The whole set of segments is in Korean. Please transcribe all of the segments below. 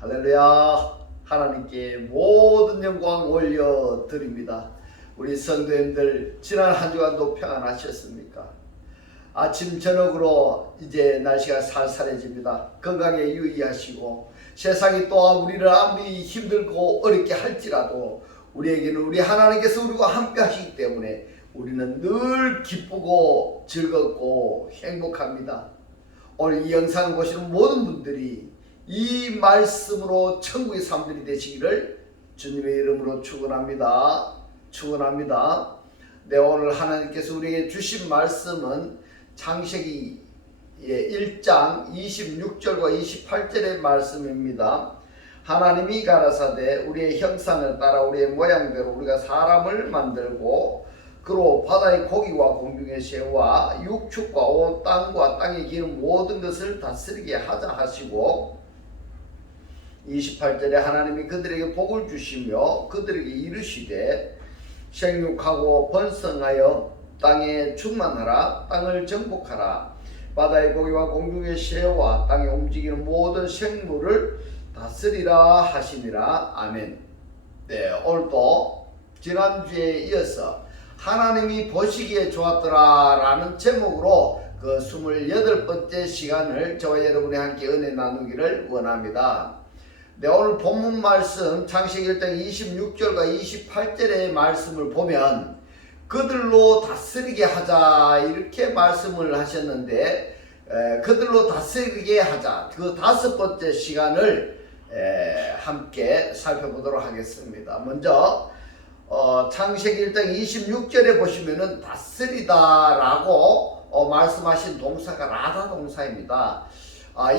할렐루야. 하나님께 모든 영광 올려드립니다. 우리 성도님들 지난 한 주간도 평안하셨습니까? 아침 저녁으로 이제 날씨가 살살해집니다. 건강에 유의하시고 세상이 또 우리를 아무리 힘들고 어렵게 할지라도 우리에게는 우리 하나님께서 우리와 함께 하시기 때문에 우리는 늘 기쁘고 즐겁고 행복합니다. 오늘 이 영상을 보시는 모든 분들이 이 말씀으로 천국의 사람들이 되시기를 주님의 이름으로 축원합니다. 축원합니다. 네, 오늘 하나님께서 우리에게 주신 말씀은 창세기 1장 26절과 28절의 말씀입니다. 하나님이 가라사대 우리의 형상을 따라 우리의 모양대로 우리가 사람을 만들고 그로 바다의 고기와 공중의 새와 육축과 온 땅과 땅에 기는 모든 것을 다스리게 하자 하시고 28절에 하나님이 그들에게 복을 주시며 그들에게 이르시되 생육하고 번성하여 땅에 충만하라. 땅을 정복하라. 바다의 고기와 공중의 새와 땅에 움직이는 모든 생물을 다스리라 하시니라. 아멘. 네, 오늘도 지난주에 이어서 하나님이 보시기에 좋았더라 라는 제목으로 그 28번째 시간을 저와 여러분이 함께 은혜 나누기를 원합니다. 네, 오늘 본문 말씀 창세기 1장 26절과 28절의 말씀을 보면 그들로 다스리게 하자 이렇게 말씀을 하셨는데 그들로 다스리게 하자 그 5번째 시간을 함께 살펴보도록 하겠습니다. 먼저 창세기 1장 26절에 보시면은 다스리다 라고 말씀하신 동사가 라다 동사입니다.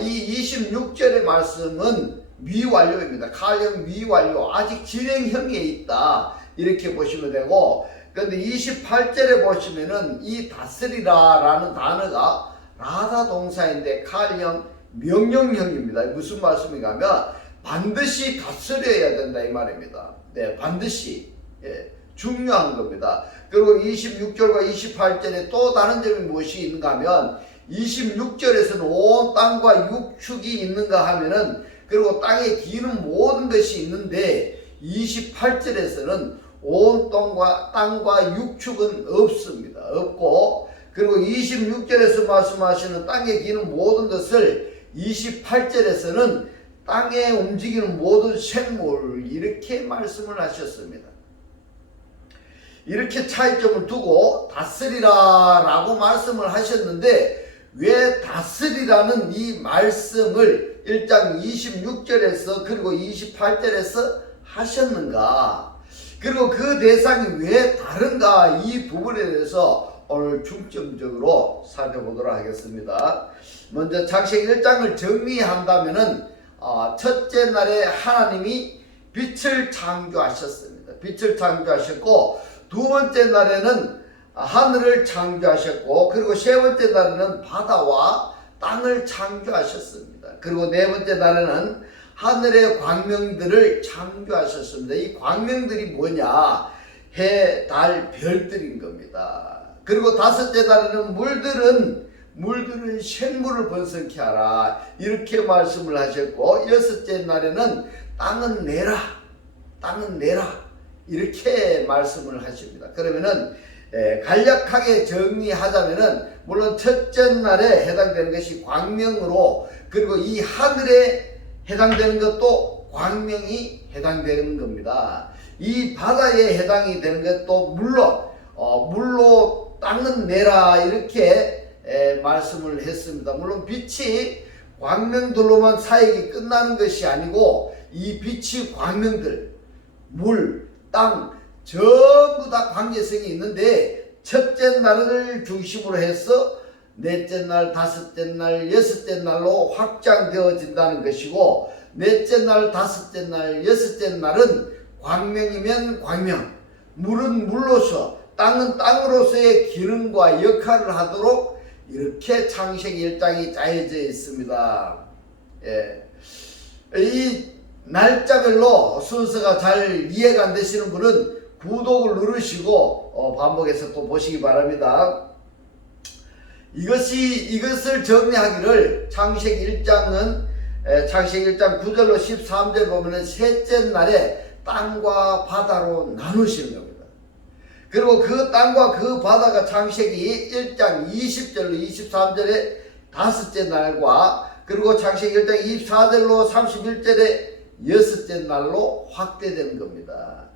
이 26절의 말씀은 미완료입니다. 가령 미완료, 아직 진행형에 있다 이렇게 보시면 되고, 그런데 28절에 보시면은 이 다스리라 라는 단어가 라다 동사인데 가령 명령형입니다. 무슨 말씀인가 하면 반드시 다스려야 된다 이 말입니다. 네, 반드시 중요한 겁니다. 그리고 26절과 28절에 또 다른 점이 무엇이 있는가 하면 26절에서는 온 땅과 육축이 있는가 하면은 그리고 땅에 기는 모든 것이 있는데 28절에서는 온 땅과 육축은 없습니다. 없고 그리고 26절에서 말씀하시는 땅에 기는 모든 것을 28절에서는 땅에 움직이는 모든 생물 이렇게 말씀을 하셨습니다. 이렇게 차이점을 두고 다스리라 라고 말씀을 하셨는데 왜 다스리라는 이 말씀을 1장 26절에서 그리고 28절에서 하셨는가? 그리고 그 대상이 왜 다른가? 이 부분에 대해서 오늘 중점적으로 살펴보도록 하겠습니다. 먼저 창세기 1장을 정리한다면은 첫째 날에 하나님이 빛을 창조하셨습니다. 빛을 창조하셨고 두 번째 날에는 하늘을 창조하셨고 그리고 세 번째 날에는 바다와 땅을 창조하셨습니다. 그리고 네 번째 날에는 하늘의 광명들을 창조하셨습니다. 이 광명들이 뭐냐? 해, 달, 별들인 겁니다. 그리고 다섯째 날에는 물들은 생물을 번성케 하라 이렇게 말씀을 하셨고 여섯째 날에는 땅은 내라 이렇게 말씀을 하십니다. 그러면은 간략하게 정리하자면은 물론 첫째 날에 해당되는 것이 광명으로 그리고 이 하늘에 해당되는 것도 광명이 해당되는 겁니다. 이 바다에 해당이 되는 것도 물로 땅은 내라 이렇게 말씀을 했습니다. 물론 빛이 광명들로만 사역이 끝나는 것이 아니고 이 빛이 광명들 물, 땅 전부 다 관계성이 있는데 첫째 날을 중심으로 해서 넷째 날, 다섯째 날, 여섯째 날로 확장되어진다는 것이고 넷째 날, 다섯째 날, 여섯째 날은 광명이면 광명, 물은 물로서 땅은 땅으로서의 기능과 역할을 하도록 이렇게 창세기 1장이 짜여져 있습니다. 이 날짜별로 순서가 잘 이해가 안 되시는 분은 구독을 누르시고 반복해서 또 보시기 바랍니다. 이것을 정리하기를 창세기 1장은 창세기 1장 9절로 13절 보면은 셋째 날에 땅과 바다로 나누시는 겁니다. 그리고 그 땅과 그 바다가 창세기 1장 20절로 23절에 다섯째 날과 그리고 창세기 1장 24절로 31절에 여섯째 날로 확대되는 겁니다.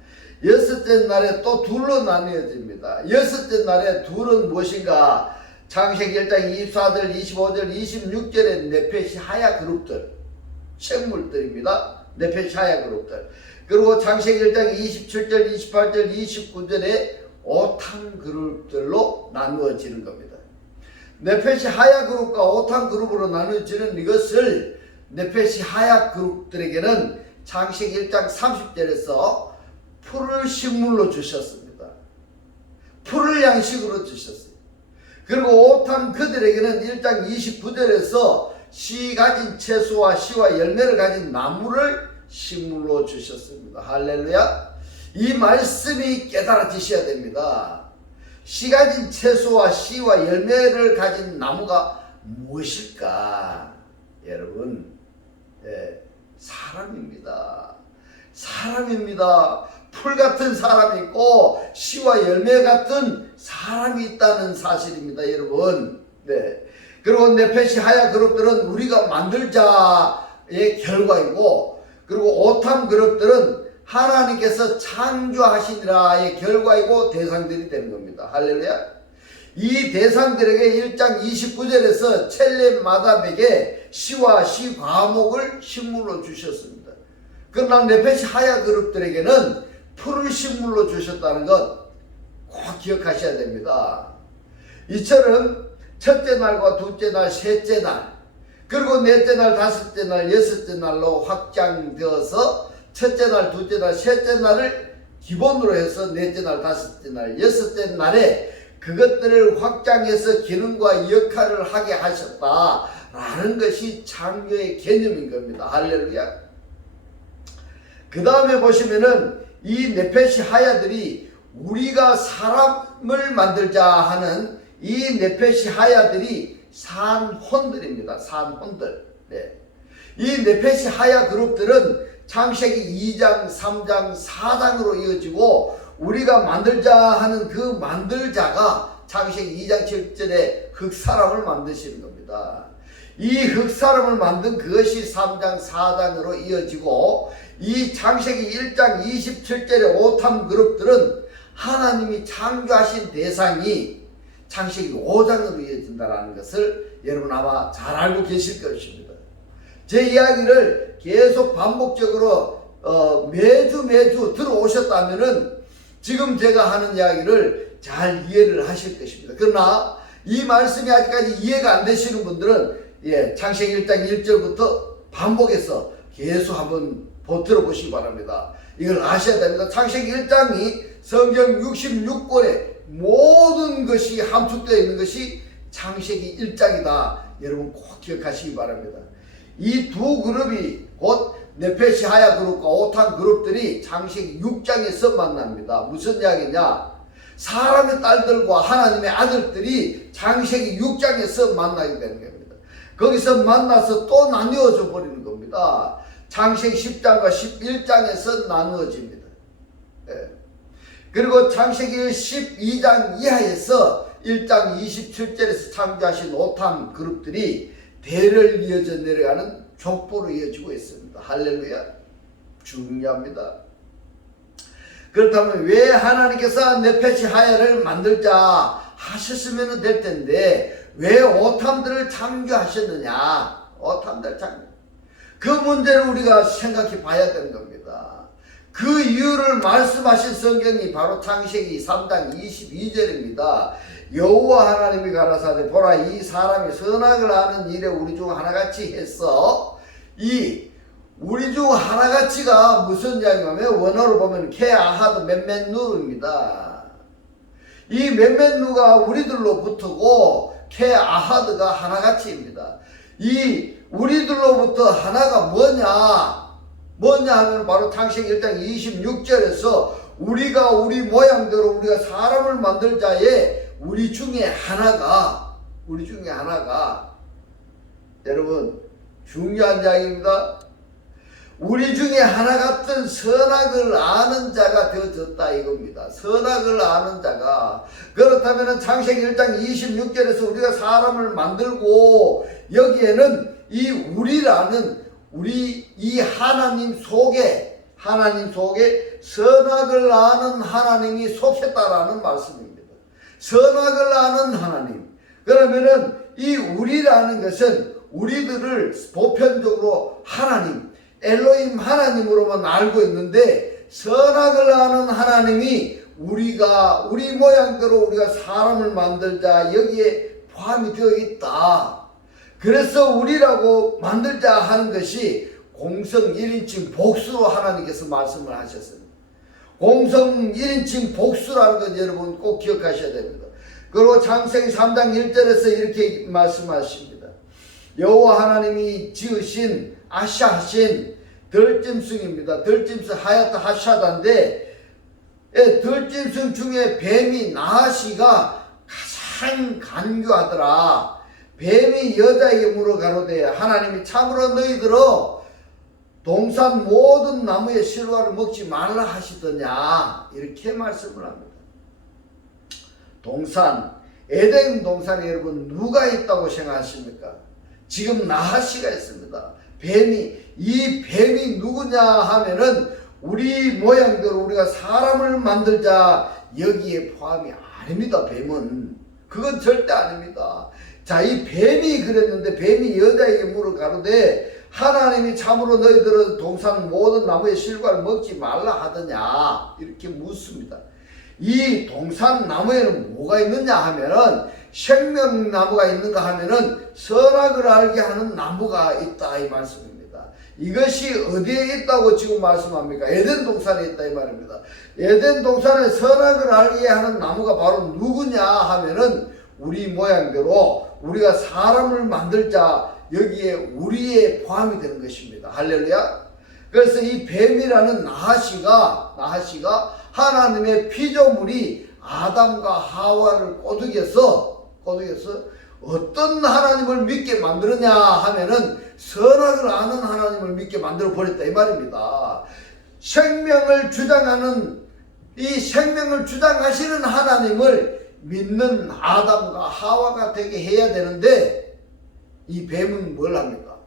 여섯째 날에 또 둘로 나뉘어집니다. 여섯째 날에 둘은 무엇인가? 창세기 1장 24절, 25절, 26절에 네펫이 하야 그룹들, 생물들입니다. 네펫이 하야 그룹들. 그리고 창세기 1장 27절, 28절, 29절에 오탄 그룹들로 나누어지는 겁니다. 네펫이 하야 그룹과 오탄 그룹으로 나누어지는 이것을 네펫이 하야 그룹들에게는 창세기 1장 30절에서 풀을 식물로 주셨습니다. 풀을 양식으로 주셨어요. 그리고 오탄 그들에게는 1장 29절에서 씨 가진 채소와 씨와 열매를 가진 나무를 식물로 주셨습니다. 할렐루야. 이 말씀이 깨달아지셔야 됩니다. 씨 가진 채소와 씨와 열매를 가진 나무가 무엇일까? 여러분, 사람입니다. 사람입니다. 풀 같은 사람이 있고 씨와 열매 같은 사람이 있다는 사실입니다, 여러분. 네. 그리고 네펫이 하야 그룹들은 우리가 만들자의 결과이고, 그리고 오탐 그룹들은 하나님께서 창조하시니라의 결과이고 대상들이 되는 겁니다. 할렐루야. 이 대상들에게 1장 29절에서 첼렘 마답에게 씨와 씨 과목을 식물로 주셨습니다. 그러나 네펫이 하야 그룹들에게는 풀을 식물로 주셨다는 것 꼭 기억하셔야 됩니다. 이처럼 첫째 날과 둘째 날, 셋째 날, 그리고 넷째 날, 다섯째 날, 여섯째 날로 확장되어서 첫째 날, 둘째 날, 셋째 날을 기본으로 해서 넷째 날, 다섯째 날, 여섯째 날에 그것들을 확장해서 기능과 역할을 하게 하셨다라는 것이 창조의 개념인 겁니다. 할렐루야. 그 다음에 보시면은 이 네펫이 하야들이 우리가 사람을 만들자 하는 이 네펫이 하야들이 산혼들입니다. 산혼들. 네. 이 네펫이 하야 그룹들은 창세기 2장, 3장, 4장으로 이어지고 우리가 만들자 하는 그 만들자가 창세기 2장 7절에 흑사람을 만드시는 겁니다. 이 흑사람을 만든 그것이 3장, 4장으로 이어지고 이 창세기 1장 27절의 오탐 그룹들은 하나님이 창조하신 대상이 창세기 5장으로 이어진다는 것을 여러분 아마 잘 알고 계실 것입니다. 제 이야기를 계속 반복적으로 매주 들어오셨다면은 지금 제가 하는 이야기를 잘 이해를 하실 것입니다. 그러나 이 말씀이 아직까지 이해가 안 되시는 분들은 창세기 1장 1절부터 반복해서 계속 한번 들어보시기 바랍니다. 이걸 아셔야 됩니다. 창세기 1장이 성경 66권에 모든 것이 함축되어 있는 것이 창세기 1장이다. 여러분 꼭 기억하시기 바랍니다. 이 두 그룹이 곧 네펫이 하야 그룹과 오탄 그룹들이 창세기 6장에서 만납니다. 무슨 이야기냐? 사람의 딸들과 하나님의 아들들이 창세기 6장에서 만나게 되는 겁니다. 거기서 만나서 또 나누어져 버리는 겁니다. 창세기 10장과 11장에서 나누어집니다. 그리고 창세기 12장 이하에서 1장 27절에서 창조하신 오탐 그룹들이 대를 이어져 내려가는 족보로 이어지고 있습니다. 할렐루야. 중요합니다. 그렇다면 왜 하나님께서 네펫이 하야를 만들자 하셨으면 될 텐데 왜 오탐들을 창조하셨느냐? 오탐들 창조. 그 문제를 우리가 생각해 봐야 되는 겁니다. 그 이유를 말씀하신 성경이 바로 창세기 3장 22절입니다. 여호와 하나님이 가라사대 보라 이 사람이 선악을 아는 일에 우리 중 하나같이 했어. 이 우리 중 하나같이가 무슨 이야기냐면 원어로 보면 케아하드 멘멘누입니다. 이 멘멘누가 우리들로부터고 케아하드가 하나같이입니다. 이 우리들로부터 하나가 뭐냐 하면 바로 창세기 1장 26절에서 우리가 우리 모양대로 우리가 사람을 만들자에 우리 중에 하나가 여러분 중요한 이야기입니다. 우리 중에 하나 같은 선악을 아는 자가 되어졌다 이겁니다. 선악을 아는 자가. 그렇다면 창세기 1장 26절에서 우리가 사람을 만들고 여기에는 이 우리라는 우리 이 하나님 속에 선악을 아는 하나님이 속했다라는 말씀입니다. 선악을 아는 하나님. 그러면은 이 우리라는 것은 우리들을 보편적으로 하나님, 엘로힘 하나님으로만 알고 있는데 선악을 아는 하나님이 우리 모양대로 우리가 사람을 만들자 여기에 포함이 되어 있다. 그래서 우리라고 만들자 하는 것이 공성 1인칭 복수로 하나님께서 말씀을 하셨습니다. 공성 1인칭 복수라는 건 여러분 꼭 기억하셔야 됩니다. 그리고 창세기 3장 1절에서 이렇게 말씀하십니다. 여호와 하나님이 지으신 아샤하신 들짐승입니다. 들짐승 하얗다 하샤다인데 들짐승 중에 뱀이 나하시가 가장 간교하더라. 뱀이 여자에게 물어 가로되 하나님이 참으로 너희들어 동산 모든 나무의 실과를 먹지 말라 하시더냐 이렇게 말씀을 합니다. 동산 에덴 동산에 여러분 누가 있다고 생각하십니까? 지금 나하시가 있습니다. 이 뱀이 누구냐 하면은 우리 모양대로 우리가 사람을 만들자 여기에 포함이 아닙니다. 뱀은 그건 절대 아닙니다. 자, 이 뱀이 그랬는데 뱀이 여자에게 물어 가로되 하나님이 참으로 너희들은 동산 모든 나무의 실과를 먹지 말라 하더냐 이렇게 묻습니다. 이 동산 나무에는 뭐가 있느냐 하면은 생명나무가 있는가 하면은 선악을 알게 하는 나무가 있다 이 말씀입니다. 이것이 어디에 있다고 지금 말씀합니까? 에덴 동산에 있다 이 말입니다. 에덴 동산에 선악을 알게 하는 나무가 바로 누구냐 하면은 우리 모양대로 우리가 사람을 만들자 여기에 우리의 포함이 되는 것입니다. 할렐루야. 그래서 이 뱀이라는 나하시가 하나님의 피조물이 아담과 하와를 꼬드겨서 어떤 하나님을 믿게 만들었냐 하면은 선악을 아는 하나님을 믿게 만들어 버렸다 이 말입니다. 생명을 주장하시는 하나님을 믿는 아담과 하와가 되게 해야 되는데 이 뱀은 뭘 합니까?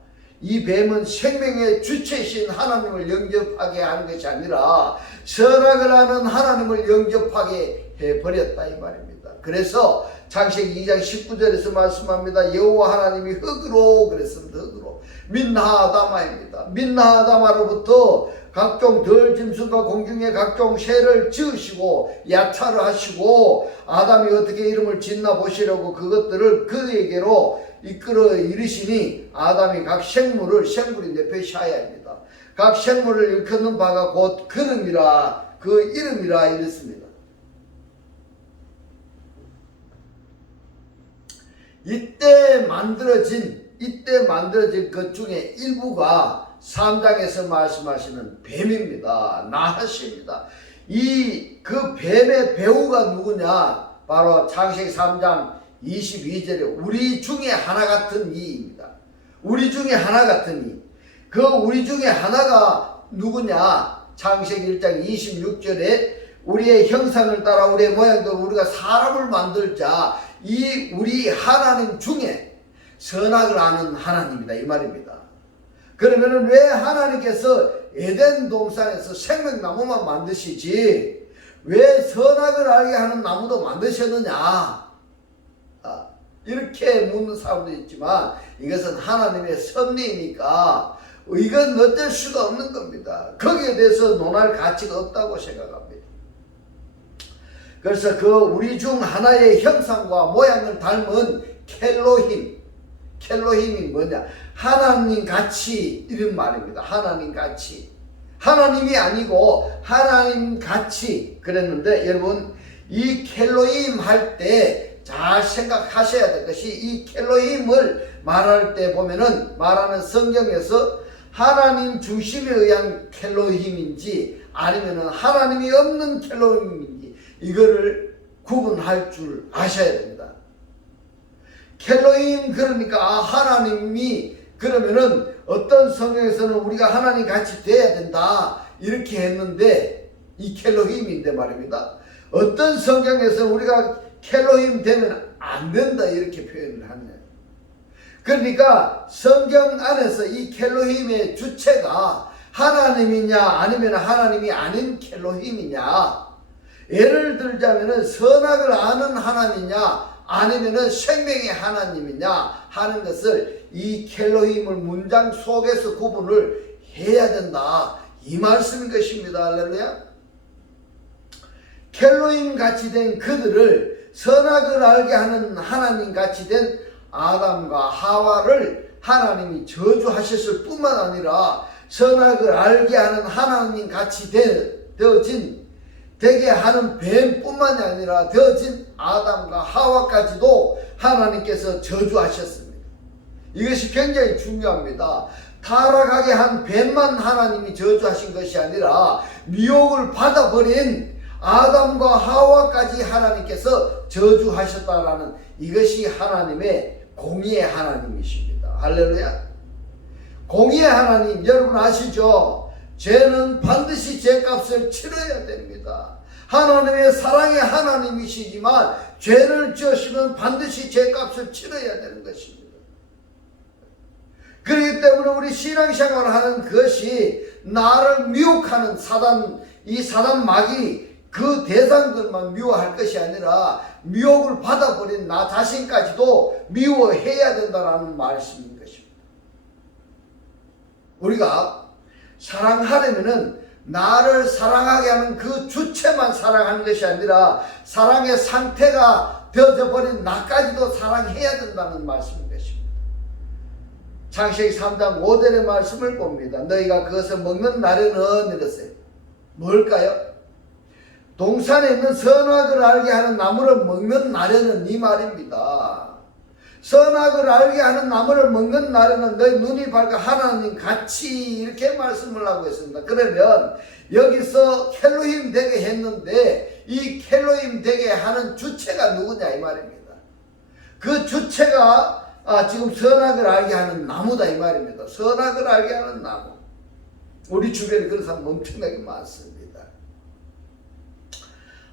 이 뱀은 생명의 주체이신 하나님을 영접하게 하는 것이 아니라 선악을 아는 하나님을 영접하게 해버렸다 이 말입니다. 그래서 창세기 2장 19절에서 말씀합니다. 여호와 하나님이 흙으로 그랬습니다. 흙으로 민하아다마입니다. 민하아다마로부터 각종 들짐승과 공중의 각종 새를 지으시고 야차를 하시고 아담이 어떻게 이름을 짓나 보시려고 그것들을 그에게로 이끌어 이르시니 아담이 각 생물이 내페샤야 합니다. 각 생물을 일컫는 바가 곧 그름이라 그 이름이라 이랬습니다. 이때 만들어진 것 중에 일부가 3장에서 말씀하시는 뱀입니다. 나하시입니다. 그 뱀의 배우가 누구냐? 바로 창세기 3장 22절에 우리 중에 하나 같은 이입니다. 우리 중에 하나 같은 이. 그 우리 중에 하나가 누구냐? 창세기 1장 26절에 우리의 형상을 따라 우리의 모양대로 우리가 사람을 만들자. 이 우리 하나님 중에 선악을 아는 하나님이다 이 말입니다. 그러면은 왜 하나님께서 에덴 동산에서 생명나무만 만드시지 왜 선악을 알게 하는 나무도 만드셨느냐? 이렇게 묻는 사람도 있지만 이것은 하나님의 섭리이니까 이건 어쩔 수가 없는 겁니다. 거기에 대해서 논할 가치가 없다고 생각합니다. 그래서 그 우리 중 하나의 형상과 모양을 닮은 켈로힘이 뭐냐? 하나님 같이 이런 말입니다. 하나님 같이. 하나님이 아니고 하나님 같이 그랬는데 여러분 이 켈로힘 할 때 잘 생각하셔야 될 것이 이 켈로힘을 말할 때 보면은 말하는 성경에서 하나님 중심에 의한 켈로힘인지 아니면은 하나님이 없는 켈로힘인지 이거를 구분할 줄 아셔야 됩니다. 켈로힘 그러니까 하나님이 그러면은 어떤 성경에서는 우리가 하나님 같이 돼야 된다 이렇게 했는데 이 켈로힘인데 말입니다. 어떤 성경에서 우리가 켈로힘 되면 안 된다 이렇게 표현을 하냐. 그러니까 성경 안에서 이 켈로힘의 주체가 하나님이냐 아니면 하나님이 아닌 켈로힘이냐. 예를 들자면은 선악을 아는 하나님이냐 아니면은 생명의 하나님이냐 하는 것을 이 켈로힘을 문장 속에서 구분을 해야 된다. 이 말씀인 것입니다. 할렐루야. 켈로힘 같이 된 그들을 선악을 알게 하는 하나님 같이 된 아담과 하와를 하나님이 저주하셨을 뿐만 아니라 선악을 알게 하는 하나님 같이 되게 하는 뱀뿐만이 아니라 되어진 아담과 하와까지도 하나님께서 저주하셨습니다. 이것이 굉장히 중요합니다. 타락하게 한 뱀만 하나님이 저주하신 것이 아니라 미혹을 받아버린 아담과 하와까지 하나님께서 저주하셨다라는 이것이 하나님의 공의의 하나님이십니다. 할렐루야. 공의의 하나님 여러분 아시죠? 죄는 반드시 죄값을 치러야 됩니다. 하나님의 사랑의 하나님이시지만 죄를 지으시면 반드시 죄값을 치러야 되는 것입니다. 그렇기 때문에 우리 신앙생활을 하는 것이 나를 미혹하는 이 사단 마귀 그 대상들만 미워할 것이 아니라 미혹을 받아버린 나 자신까지도 미워해야 된다는 말씀인 것입니다. 우리가 사랑하려면은 나를 사랑하게 하는 그 주체만 사랑하는 것이 아니라 사랑의 상태가 되어져 버린 나까지도 사랑해야 된다는 말씀인 것입니다. 창세기 3장 5절의 말씀을 봅니다. 너희가 그것을 먹는 날에는 이랬어요. 뭘까요? 동산에 있는 선악을 알게 하는 나무를 먹는 날에는 이 말입니다. 선악을 알게 하는 나무를 먹는 날에는 너희 눈이 밝아 하나님 같이 이렇게 말씀을 하고 있습니다. 그러면 여기서 켈로힘 되게 했는데 이 켈로힘 되게 하는 주체가 누구냐 이 말입니다. 그 주체가 지금 선악을 알게 하는 나무다 이 말입니다. 선악을 알게 하는 나무. 우리 주변에 그런 사람 엄청나게 많습니다.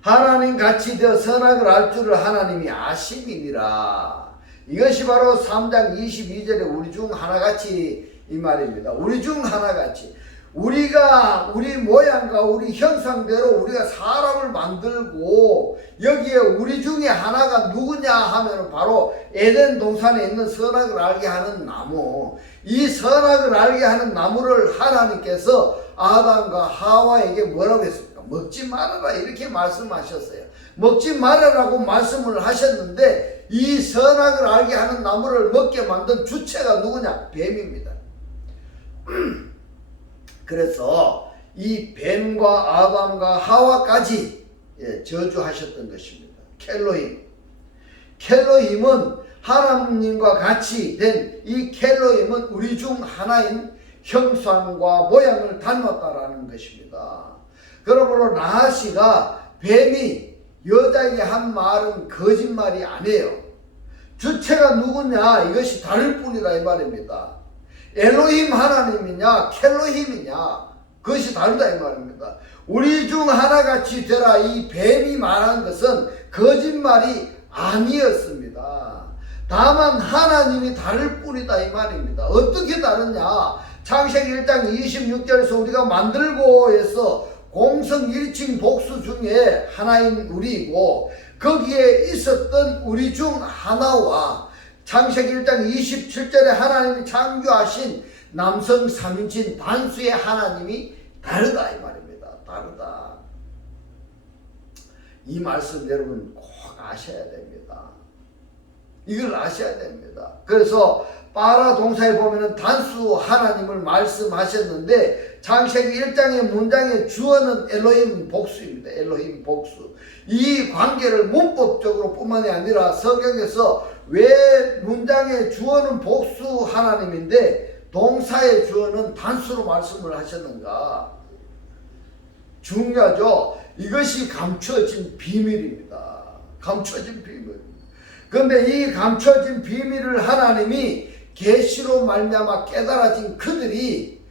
하나님 같이 되어 선악을 알 줄을 하나님이 아심이니라. 이것이 바로 3장 22절에 우리 중 하나같이 이 말입니다. 우리 중 하나같이 우리가 우리 모양과 우리 형상대로 우리가 사람을 만들고 여기에 우리 중에 하나가 누구냐 하면 바로 에덴 동산에 있는 선악을 알게 하는 나무. 이 선악을 알게 하는 나무를 하나님께서 아담과 하와에게 뭐라고 했습니까? 먹지 말아라 이렇게 말씀하셨어요. 먹지 말아라고 말씀을 하셨는데 이 선악을 알게 하는 나무를 먹게 만든 주체가 누구냐? 뱀입니다. 그래서 이 뱀과 아담과 하와까지 저주하셨던 것입니다. 켈로힘은 하나님과 같이 된 이 켈로힘은 우리 중 하나인 형상과 모양을 닮았다라는 것입니다. 그러므로 라하시가 뱀이 여자에게 한 말은 거짓말이 아니에요. 주체가 누구냐 이것이 다를 뿐이다 이 말입니다. 엘로힘 하나님이냐 켈로힘이냐 그것이 다르다 이 말입니다. 우리 중 하나같이 되라 이 뱀이 말한 것은 거짓말이 아니었습니다. 다만 하나님이 다를 뿐이다 이 말입니다. 어떻게 다르냐? 창세기 1장 26절에서 우리가 만들고 해서 공성일칭 복수 중에 하나인 우리이고 거기에 있었던 우리 중 하나와 창세기 1장 27절에 하나님이 창조하신 남성 3인칭 단수의 하나님이 다르다 이 말입니다. 다르다. 이 말씀 여러분 꼭 아셔야 됩니다. 이걸 아셔야 됩니다. 그래서 파라 동사에 보면은 단수 하나님을 말씀하셨는데 창세기 1장의 문장의 주어는 엘로힘 복수입니다. 엘로힘 복수. 이 관계를 문법적으로 뿐만이 아니라 성경에서 왜 문장의 주어는 복수 하나님인데 동사의 주어는 단수로 말씀을 하셨는가? 중요하죠. 이것이 감춰진 비밀입니다. 감춰진 비밀. 그런데 이 감춰진 비밀을 하나님이 계시로 말미암아 깨달아진 그들이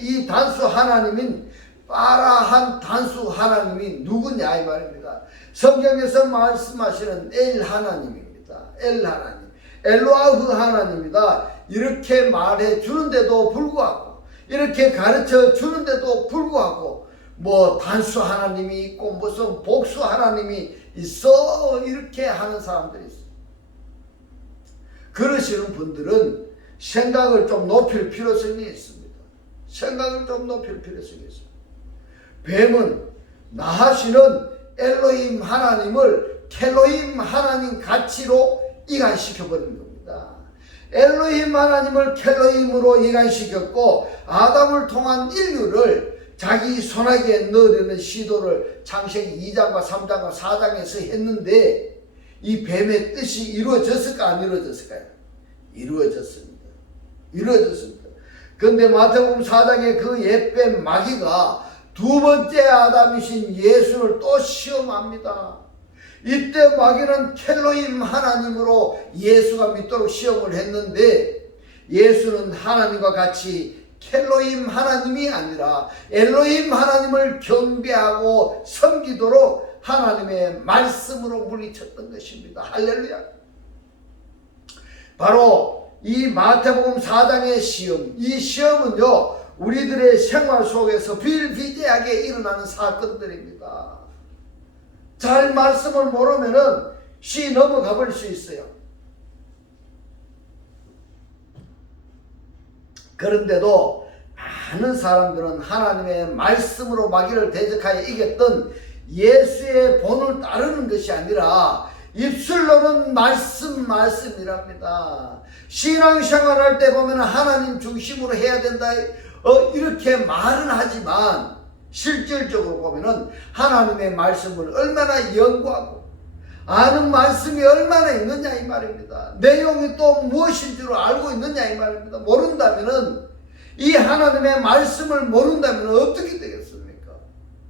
이 단수 하나님인 빠라한 단수 하나님이 누구냐 이 말입니다. 성경에서 말씀하시는 엘 하나님입니다. 엘 하나님, 엘로아흐 하나님이다. 이렇게 말해 주는데도 불구하고, 이렇게 가르쳐 주는데도 불구하고 뭐 단수 하나님이 있고 무슨 복수 하나님이 있어 이렇게 하는 사람들이 있어요. 그러시는 분들은 생각을 좀 높일 필요성이 있습니다. 생각을 좀 높일 필요성이 있습니다. 뱀은 나하시는 엘로힘 하나님을 켈로힘 하나님 가치로 이간시켜버린 겁니다. 엘로힘 하나님을 켈로힘으로 이간시켰고 아담을 통한 인류를 자기 손아귀에 넣으려는 시도를 창세기 2장과 3장과 4장에서 했는데 이 뱀의 뜻이 이루어졌을까 안 이루어졌을까요? 이루어졌습니다. 이루어졌습니다. 그런데 마태복음 4장에 그 옛뱀 마귀가 두 번째 아담이신 예수를 또 시험합니다. 이때 마귀는 켈로힘 하나님으로 예수가 믿도록 시험을 했는데 예수는 하나님과 같이 켈로힘 하나님이 아니라 엘로힘 하나님을 경배하고 섬기도록 하나님의 말씀으로 물리쳤던 것입니다. 할렐루야. 바로 이 마태복음 4장의 시험, 이 시험은요 우리들의 생활 속에서 비일비재하게 일어나는 사건들입니다. 잘 말씀을 모르면은 쉬 넘어가 버릴 수 있어요. 그런데도 많은 사람들은 하나님의 말씀으로 마귀를 대적하여 이겼던 예수의 본을 따르는 것이 아니라 입술로는 말씀이랍니다. 신앙생활할 때 보면 하나님 중심으로 해야 된다 이렇게 말은 하지만 실질적으로 보면은 하나님의 말씀을 얼마나 연구하고 아는 말씀이 얼마나 있느냐 이 말입니다. 내용이 또 무엇인 줄 알고 있느냐 이 말입니다. 모른다면은 이 하나님의 말씀을 모른다면 어떻게 되겠습니까?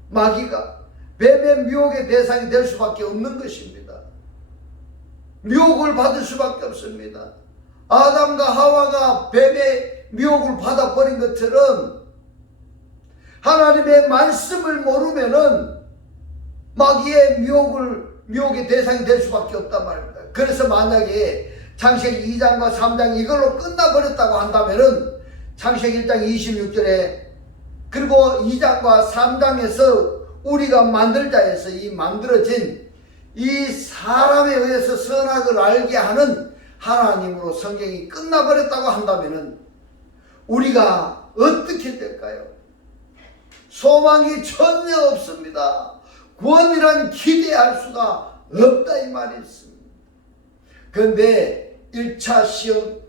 마귀가 뱀의 미혹의 대상이 될 수밖에 없는 것입니다. 미혹을 받을 수밖에 없습니다. 아담과 하와가 뱀의 미혹을 받아버린 것처럼 하나님의 말씀을 모르면은 마귀의 미혹의 대상이 될 수밖에 없단 말입니다. 그래서 만약에 창세기 2장과 3장 이걸로 끝나버렸다고 한다면은 창세기 1장 26절에 그리고 2장과 3장에서 우리가 만들자에서 이 만들어진 이 사람에 의해서 선악을 알게 하는 하나님으로 성경이 끝나버렸다고 한다면은 우리가 어떻게 될까요? 소망이 전혀 없습니다. 구원이란 기대할 수가 없다 이 말이 있습니다. 그런데 1차 시험,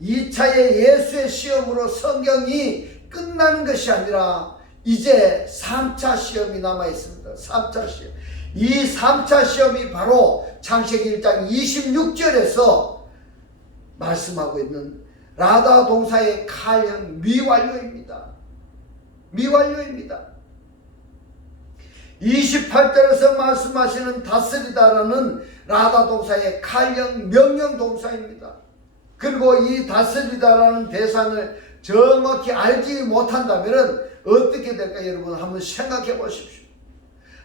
2차의 예수의 시험으로 성경이 끝나는 것이 아니라 이제 3차 시험이 남아 있습니다. 3차 시험. 이 3차 시험이 바로 창세기 1장 26절에서 말씀하고 있는 라다 동사의 칼형 미완료입니다. 미완료입니다. 28절에서 말씀하시는 다스리다라는 라다 동사의 칼형 명령 동사입니다. 그리고 이 다스리다라는 대상을 정확히 알지 못한다면 어떻게 될까 여러분 한번 생각해 보십시오.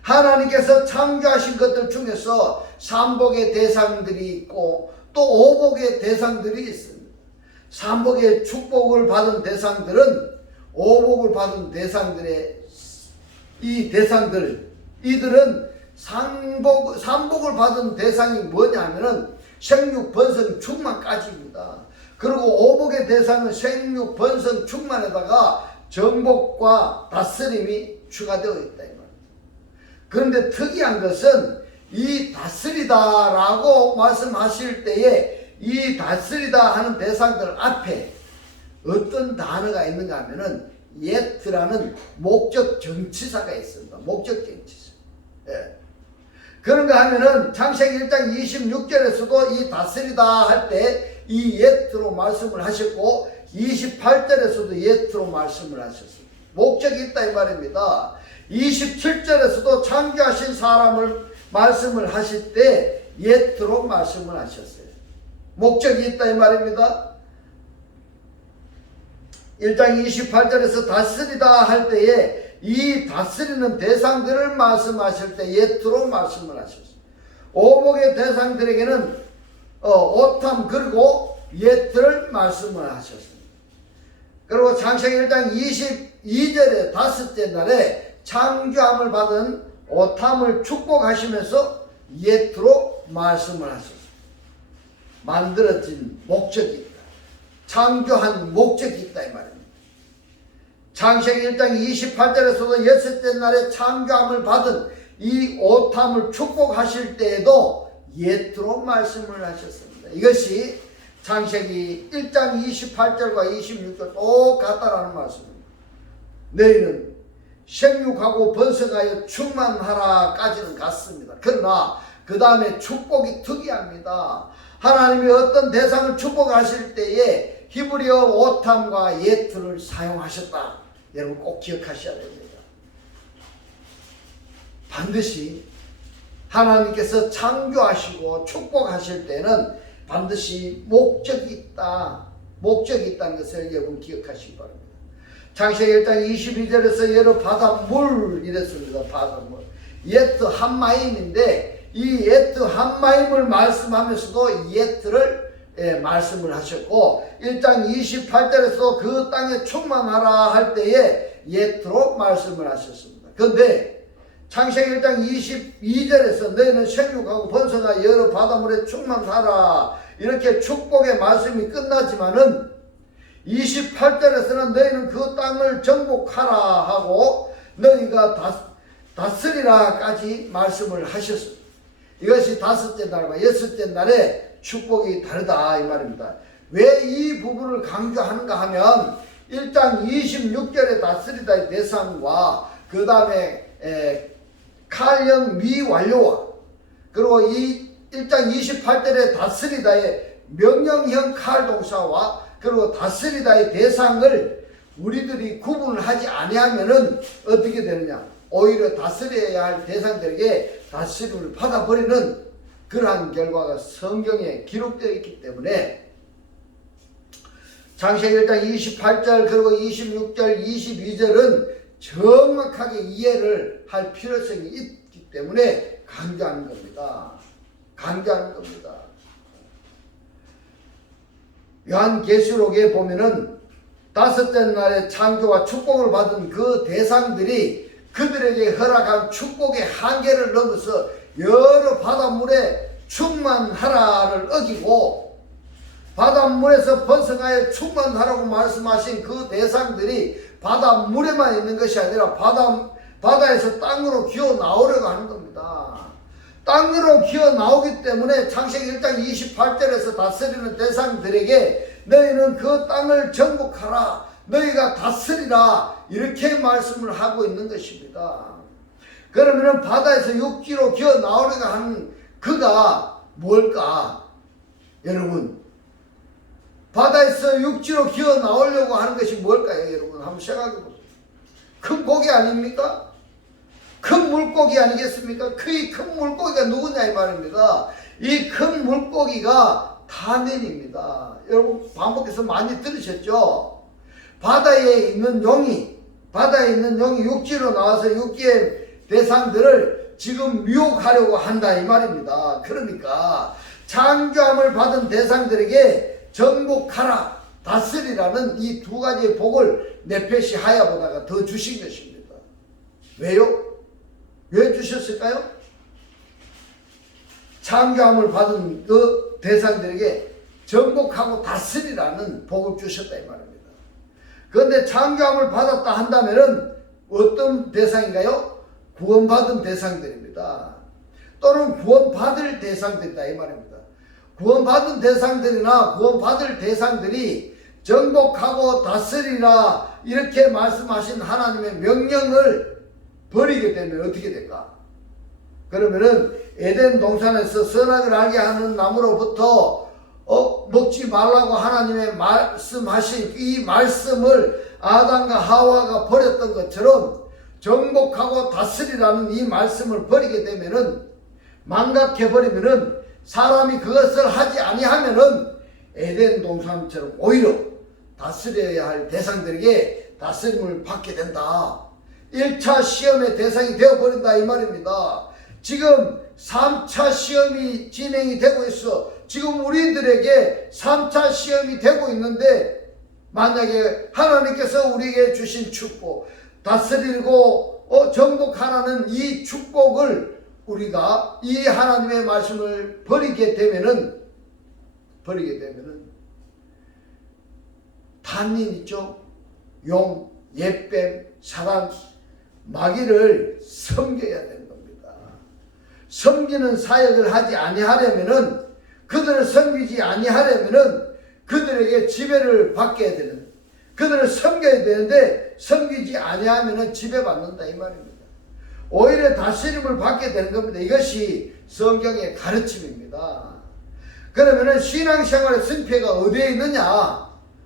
하나님께서 창조하신 것들 중에서 삼복의 대상들이 있고 또 오복의 대상들이 있습니다. 삼복의 축복을 받은 대상들은 오복을 받은 대상들의 이 대상들 이들은 삼복을 받은 대상이 뭐냐면은 생육 번성 충만까지입니다. 그리고 오복의 대상은 생육 번성 충만에다가 정복과 다스림이 추가되어 있다 이 말입니다. 그런데 특이한 것은 이 다스리다라고 말씀하실 때에 이 다스리다 하는 대상들 앞에 어떤 단어가 있는가 하면은 yet라는 목적 정치사가 있습니다. 목적 정치사. 예. 그런가 하면은 창세기 1장 26절에서도 이 다스리다 할 때 이 yet로 말씀을 하셨고 28절에서도 yet로 말씀을 하셨습니다. 목적이 있다 이 말입니다. 27절에서도 창조하신 사람을 말씀을 하실 때 yet로 말씀을 하셨어요. 목적이 있다 이 말입니다. 1장 28절에서 다스리다 할 때에 이 다스리는 대상들을 말씀하실 때 예트로 말씀을 하셨어요. 오복의 대상들에게는 오탐 그리고 예트를 말씀을 하셨습니다. 그리고 창세기 1장 22절에 다섯째 날에 창조함을 받은 오탐을 축복하시면서 예트로 말씀을 하셨습니다. 만들어진 목적이 있다. 창조한 목적이 있다 이 말입니다. 창세기 1장 28절에서도 여섯째 날에 창조함을 받은 이 오탐을 축복하실 때에도 예트로 말씀을 하셨습니다. 이것이 창세기 1장 28절과 26절 똑같다라는 말씀입니다. 너희는 생육하고 번성하여 충만하라까지는 같습니다. 그러나 그 다음에 축복이 특이합니다. 하나님이 어떤 대상을 축복하실 때에 히브리어 오탐과 예트를 사용하셨다. 여러분 꼭 기억하셔야 됩니다. 반드시 하나님께서 창조하시고 축복하실 때는 반드시 목적이 있다. 목적이 있다는 것을 여러분 기억하시기 바랍니다. 창세기 1장 22절에서 여러 바닷물 이랬습니다. 바닷물. 예트 한마임인데 이 예트 한마임을 말씀하면서도 예트를 말씀을 하셨고 1장 28절에서 그 땅에 충만하라 할 때에 예트로 말씀을 하셨습니다. 그런데 창세기 1장 22절에서 너희는 생육하고 번성하여 여러 바닷물에 충만하라 이렇게 축복의 말씀이 끝나지만은 28절에서는 너희는 그 땅을 정복하라 하고 너희가 다스리라까지 말씀을 하셨습니다. 이것이 다섯째 날과 여섯째 날에 축복이 다르다 이 말입니다. 왜 이 부분을 강조하는가 하면 1장 26절에 다스리다의 대상과 그 다음에 칼형 미완료와 그리고 이 1장 28절에 다스리다의 명령형 칼 동사와 그리고 다스리다의 대상을 우리들이 구분을 하지 아니하면은 어떻게 되느냐? 오히려 다스려야 할 대상들에게 다스림을 받아버리는 그러한 결과가 성경에 기록되어 있기 때문에 창세기 1장 28절 그리고 26절 22절은 정확하게 이해를 할 필요성이 있기 때문에 강조하는 겁니다. 강조하는 겁니다. 요한계시록에 보면은 다섯째 날에 창조와 축복을 받은 그 대상들이 그들에게 허락한 축복의 한계를 넘어서 여러 바닷물에 충만하라를 어기고 바닷물에서 번성하여 충만하라고 말씀하신 그 대상들이 바닷물에만 있는 것이 아니라 바다에서 땅으로 기어 나오려고 하는 겁니다. 땅으로 기어 나오기 때문에 창세기 1장 28절에서 다스리는 대상들에게 너희는 그 땅을 정복하라. 너희가 다스리라. 이렇게 말씀을 하고 있는 것입니다. 그러면 바다에서 육지로 기어 나오려고 하는 그가 뭘까? 여러분, 바다에서 육지로 기어 나오려고 하는 것이 뭘까요? 여러분, 한번 생각해 보세요. 큰 고기 아닙니까? 큰 물고기 아니겠습니까? 그 큰 물고기가 누구냐 이 말입니다. 이 큰 물고기가 타넨입니다. 여러분 반복해서 많이 들으셨죠? 바다에 있는 용이 육지로 나와서 육지의 대상들을 지금 미혹하려고 한다 이 말입니다. 그러니까 창조함을 받은 대상들에게 정복하라, 다스리라는 이 두 가지의 복을 네페시 하야보다가 더 주신 것입니다. 왜요? 왜 주셨을까요? 창조함을 받은 그 대상들에게 정복하고 다스리라는 복을 주셨다 이 말입니다. 그런데 창조함을 받았다 한다면은 어떤 대상인가요? 구원받은 대상들입니다. 또는 구원받을 대상들이다 이 말입니다. 구원받은 대상들이나 구원받을 대상들이 정복하고 다스리라 이렇게 말씀하신 하나님의 명령을 버리게 되면 어떻게 될까? 그러면은 에덴 동산에서 선악을 알게 하는 나무로부터 먹지 말라고 하나님의 말씀하신 이 말씀을 아담과 하와가 버렸던 것처럼 정복하고 다스리라는 이 말씀을 버리게 되면은 망각해 버리면은 사람이 그것을 하지 아니하면은 에덴 동산처럼 오히려 다스려야 할 대상들에게 다스림을 받게 된다. 1차 시험의 대상이 되어버린다 이 말입니다. 지금 3차 시험이 진행이 되고 있어. 지금 우리들에게 3차 시험이 되고 있는데 만약에 하나님께서 우리에게 주신 축복, 다스리고 정복하라는 이 축복을 우리가 이 하나님의 말씀을 버리게 되면은 탄닌 있죠? 용, 옛뱀, 사단, 마귀를 섬겨야 되는 겁니다. 섬기는 사역을 하지 아니하려면은, 그들을 섬기지 아니하려면은 그들에게 지배를 받게 되는, 그들을 섬겨야 되는데 섬기지 아니하면은 지배받는다 이 말입니다. 오히려 다스림을 받게 되는 겁니다. 이것이 성경의 가르침입니다. 그러면은 신앙생활의 승패가 어디에 있느냐?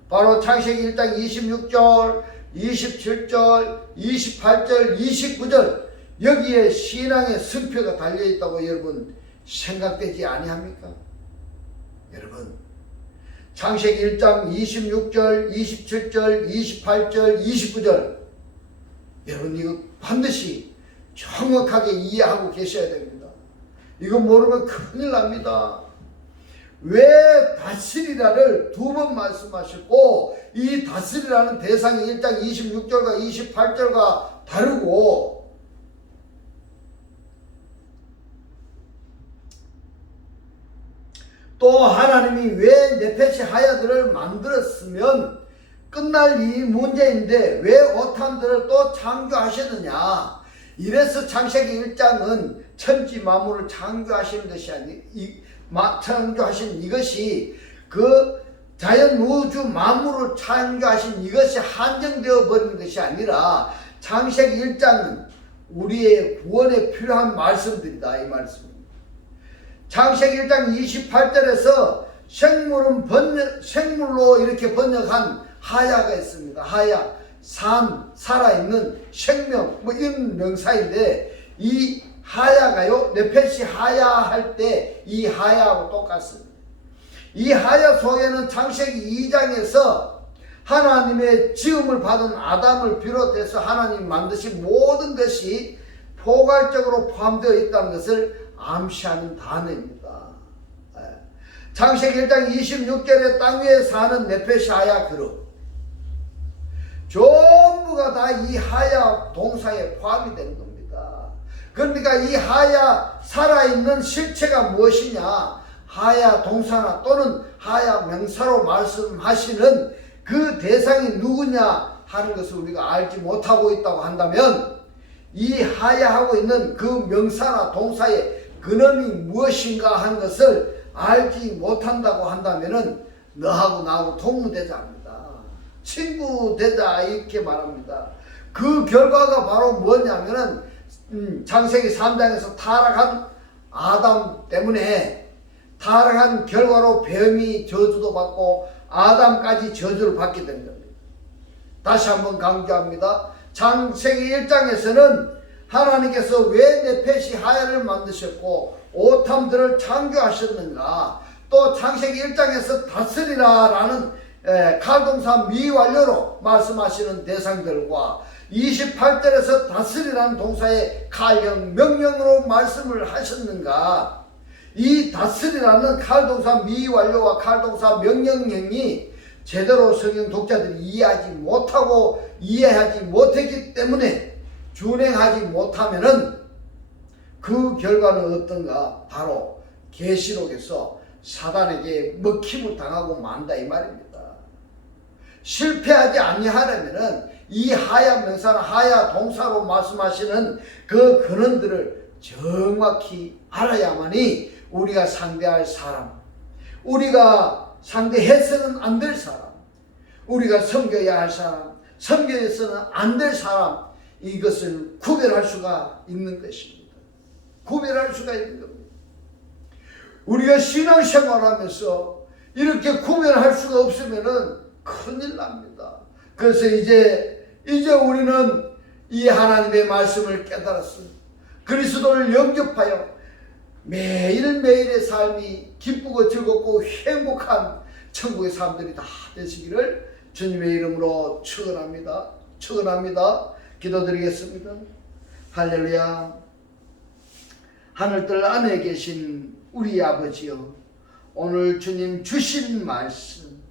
바로 창세기 1장 26절, 27절, 28절, 29절 여기에 신앙의 승패가 달려있다고 여러분 생각되지 아니합니까? 여러분 창세기 1장 26절, 27절, 28절, 29절 여러분 이거 반드시 정확하게 이해하고 계셔야 됩니다. 이거 모르면 큰일 납니다. 왜 다스리라를 두 번 말씀하셨고 이 다스리라는 대상이 1장 26절과 28절과 다르고 또 하나님이 왜 네페시 하야들을 만들었으면 끝날 이 문제인데 왜 오탐들을 또 창조하셨느냐. 이래서 창세기 1장은 천지 만물을 창조하신 것이 창조하신 이것이 그 자연 우주 만물을 창조하신 이것이 한정되어 버린 것이 아니라 창세기 1장은 우리의 구원에 필요한 말씀들이다 이 말씀입니다. 창세기 1장 28절에서 생물로 이렇게 번역한 하야가 있습니다. 하야, 산, 살아있는 생명 이런 명사인데 이 하야가요 네페시 하야 할 때 이 하야하고 똑같습니다. 이 하야 속에는 창세기 2장에서 하나님의 지음을 받은 아담을 비롯해서 하나님 만드신 모든 것이 포괄적으로 포함되어 있다는 것을 암시하는 단어입니다. 창세기 1장 26절에 땅 위에 사는 네페시 하야 그룹 전부가 다 이 하야 동사에 포함이 되는 겁니다. 그러니까 이 하야 살아있는 실체가 무엇이냐, 하야 동사나 또는 하야 명사로 말씀하시는 그 대상이 누구냐 하는 것을 우리가 알지 못하고 있다고 한다면 이 하야하고 있는 그 명사나 동사의 근원이 무엇인가 하는 것을 알지 못한다고 한다면은 너하고 나하고 동무되자입니다. 친구 되자 이렇게 말합니다. 그 결과가 바로 뭐냐면은 창세기 3장에서 타락한 아담 때문에 타락한 결과로 뱀이 저주도 받고 아담까지 저주를 받게 된 겁니다. 다시 한번 강조합니다. 창세기 1장에서는 하나님께서 왜 네페시 하야를 만드셨고 오탐들을 창조하셨는가, 또 창세기 1장에서 다스리라 라는 칼동사 미완료로 말씀하시는 대상들과 28절에서 다스리라는 동사의 칼형 명령으로 말씀을 하셨는가, 이 다스리라는 칼동사 미완료와 칼동사 명령형이 제대로 성경 독자들이 이해하지 못했기 때문에 준행하지 못하면은 그 결과는 어떤가, 바로 계시록에서 사단에게 먹힘을 당하고 만다 이 말입니다. 실패하지 아니하려면은 이 하야 명사나 하야 동사로 말씀하시는 그 근원들을 정확히 알아야만이 우리가 상대할 사람, 우리가 상대해서는 안 될 사람, 우리가 섬겨야 할 사람, 섬겨서는 안 될 사람, 이것을 구별할 수가 있는 것입니다. 구별할 수가 있는 겁니다. 우리가 신앙생활하면서 이렇게 구별할 수가 없으면은 큰일 납니다. 그래서 이제 우리는 이 하나님의 말씀을 깨달았습니다. 그리스도를 영접하여 매일매일의 삶이 기쁘고 즐겁고 행복한 천국의 사람들이 다 되시기를 주님의 이름으로 축원합니다. 축원합니다. 기도드리겠습니다. 할렐루야. 하늘들 안에 계신 우리 아버지여, 오늘 주님 주신 말씀,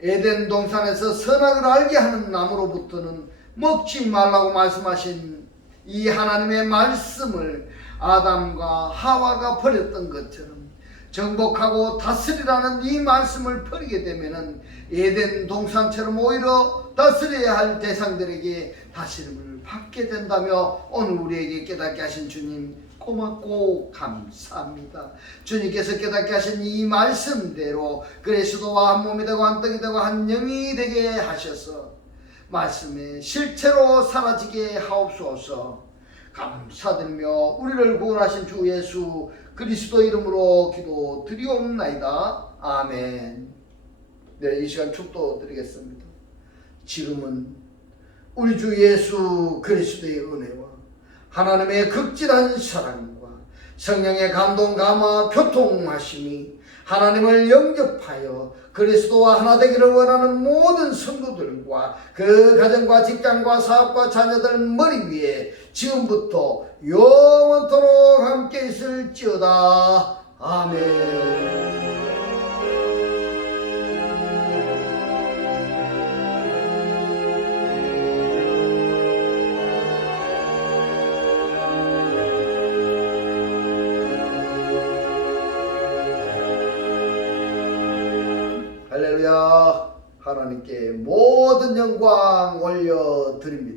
에덴 동산에서 선악을 알게 하는 나무로부터는 먹지 말라고 말씀하신 이 하나님의 말씀을 아담과 하와가 버렸던 것처럼 정복하고 다스리라는 이 말씀을 버리게 되면은 에덴 동산처럼 오히려 다스려야 할 대상들에게 다스림을 받게 된다며 오늘 우리에게 깨닫게 하신 주님 고맙고 감사합니다. 주님께서 깨닫게 하신 이 말씀대로 그리스도와 한 몸이 되고 한 떡이 되고 한 영이 되게 하셔서 말씀의 실체로 사라지게 하옵소서. 감사드리며 우리를 구원하신 주 예수 그리스도 이름으로 기도드리옵나이다. 아멘. 네, 이 시간 축도 드리겠습니다. 지금은 우리 주 예수 그리스도의 은혜와 하나님의 극진한 사랑과 성령의 감동 감화 교통하심이 하나님을 영접하여 그리스도와 하나 되기를 원하는 모든 성도들과 그 가정과 직장과 사업과 자녀들 머리 위에 지금부터 영원토록 함께 있을지어다. 아멘. 할렐루야. 하나님께 모든 영광 올려드립니다.